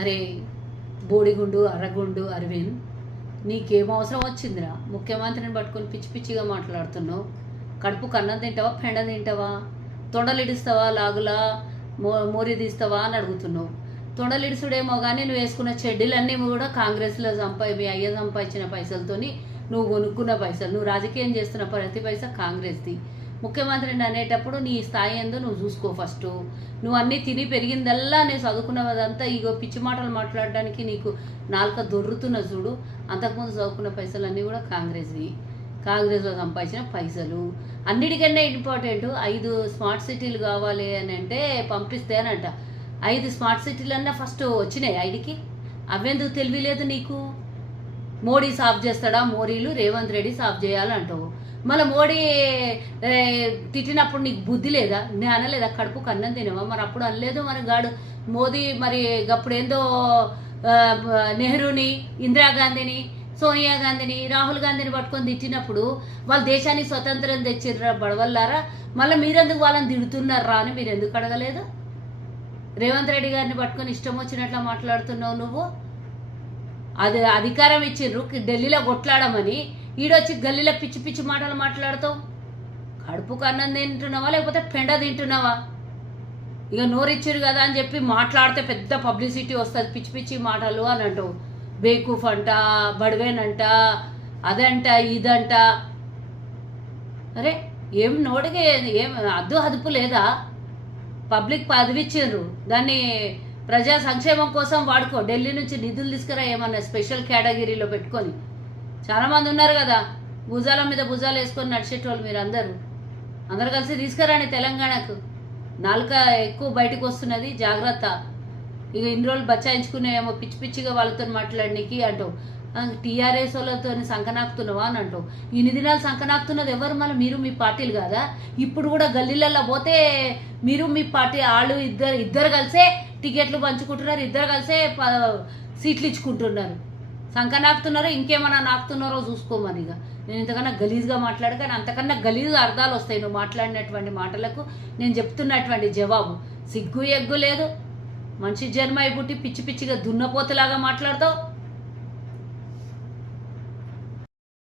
అరే బోడిగుండు అరగుండు అరవింద్, నీకేం అవసరం వచ్చిందిరా ముఖ్యమంత్రిని పట్టుకొని పిచ్చి పిచ్చిగా మాట్లాడుతున్నావు? కడుపు కన్నం తింటావా, పెండ తింటావా? తొండలిడుస్తావా, లాగులా మోరి తీస్తావా అని అడుగుతున్నావు. తొండలిడుసుడేమో కానీ నువ్వు వేసుకున్న చెడ్డీలన్నీ కూడా కాంగ్రెస్లో మీ అయ్య సంపాదించిన పైసలతోని నువ్వు కొనుక్కున్న పైసలు. నువ్వు రాజకీయం చేస్తున్న ప్రతి పైసా కాంగ్రెస్ది. ముఖ్యమంత్రిని అనేటప్పుడు నీ స్థాయి ఏందో నువ్వు చూసుకో ఫస్ట్. నువ్వు అన్నీ తిని పెరిగిందల్లా నేను చదువుకున్నదంతా ఇగో పిచ్చి మాటలు మాట్లాడడానికి నీకు నాలుక దొర్రుతున్న చూడు. అంతకుముందు చదువుకున్న పైసలన్నీ కూడా కాంగ్రెస్లో సంపాదించిన పైసలు. అన్నిటికన్నా ఇంపార్టెంట్ 5 స్మార్ట్ సిటీలు కావాలి అని అంటే పంపిస్తే అనంట. 5 స్మార్ట్ సిటీలు అన్నా ఫస్ట్ వచ్చినాయి 5కి. అవెందుకు తెలియలేదు నీకు? మోడీ సాఫ్ చేస్తాడా? మోడీలు రేవంత్ రెడ్డి సాఫ్ చేయాలంటావు. మళ్ళీ మోడీ తిట్టినప్పుడు నీకు బుద్ధి లేదా? నేను అనలేదా కడుపు కన్నం తినవా? మరి అప్పుడు అనలేదు మరి గాడు మోదీ. మరి అప్పుడు ఏందో నెహ్రూని, ఇందిరాగాంధీని, సోనియా గాంధీని, రాహుల్ గాంధీని పట్టుకొని తిట్టినప్పుడు వాళ్ళు దేశానికి స్వతంత్రం తెచ్చిర్రా బడవల్లారా, మళ్ళీ మీరెందుకు వాళ్ళని తిడుతున్నారా అని మీరు ఎందుకు అడగలేదు? రేవంత్ రెడ్డి గారిని పట్టుకొని ఇష్టం వచ్చినట్లు మాట్లాడుతున్నావు నువ్వు. అది అధికారం ఇచ్చిండ్రు ఢిల్లీలో కొట్లాడమని, ఈడొచ్చి గల్లీలో పిచ్చి పిచ్చి మాటలు మాట్లాడుతావు. కడుపు కన్నం తింటున్నావా లేకపోతే పెండ తింటున్నావా? ఇక నోరిచ్చారు కదా అని చెప్పి మాట్లాడితే పెద్ద పబ్లిసిటీ వస్తుంది. పిచ్చి పిచ్చి మాటలు అని అంటావు. బేకూఫ్ అంట, బడివేనంట, అదంట, ఇదంట. అరే ఏం నోటికి ఏం అదుపు లేదా? పబ్లిక్ పదవి ఇచ్చిండ్రు, దాన్ని ప్రజా సంక్షేమం కోసం వాడుకో. ఢిల్లీ నుంచి నిధులు తీసుకురా ఏమన్నా స్పెషల్ కేటగిరీలో పెట్టుకొని. చాలామంది ఉన్నారు కదా భుజాల మీద భుజాలు వేసుకొని నడిచేటోళ్ళు. మీరు అందరు కలిసి తీసుకురండి తెలంగాణకు. నాలుక ఎక్కువ బయటకు వస్తున్నది, జాగ్రత్త. ఇక ఇన్ని రోజులు బచాయించుకునేమో పిచ్చి పిచ్చిగా వాళ్ళతో మాట్లాడడానికి అంటావు. టీఆర్ఎస్ వాళ్ళతో సంకనాకుతున్నావా అని అంటావు. ఇన్ని దినాలు సంకనాకుతున్నది ఎవరు? మళ్ళీ మీరు మీ పార్టీలు కాదా? ఇప్పుడు కూడా గల్లీలలో పోతే మీరు మీ పార్టీ వాళ్ళు ఇద్దరు కలిసే టికెట్లు పంచుకుంటున్నారు, ఇద్దరు కలిసే సీట్లు ఇచ్చుకుంటున్నారు. సంకనాకుతున్నారు, ఇంకేమన్నా నాకుతున్నారో చూసుకోమని. ఇక నేను ఇంతకన్నా గలీజ్గా మాట్లాడు, కానీ అంతకన్నా గలీజ్గా అర్థాలు వస్తాయి నువ్వు మాట్లాడినటువంటి మాటలకు. నేను చెప్తున్నటువంటి జవాబు సిగ్గు ఎగ్గు లేదు. మనిషి జన్మ పుట్టి పిచ్చి పిచ్చిగా దున్నపోతులాగా మాట్లాడతావు.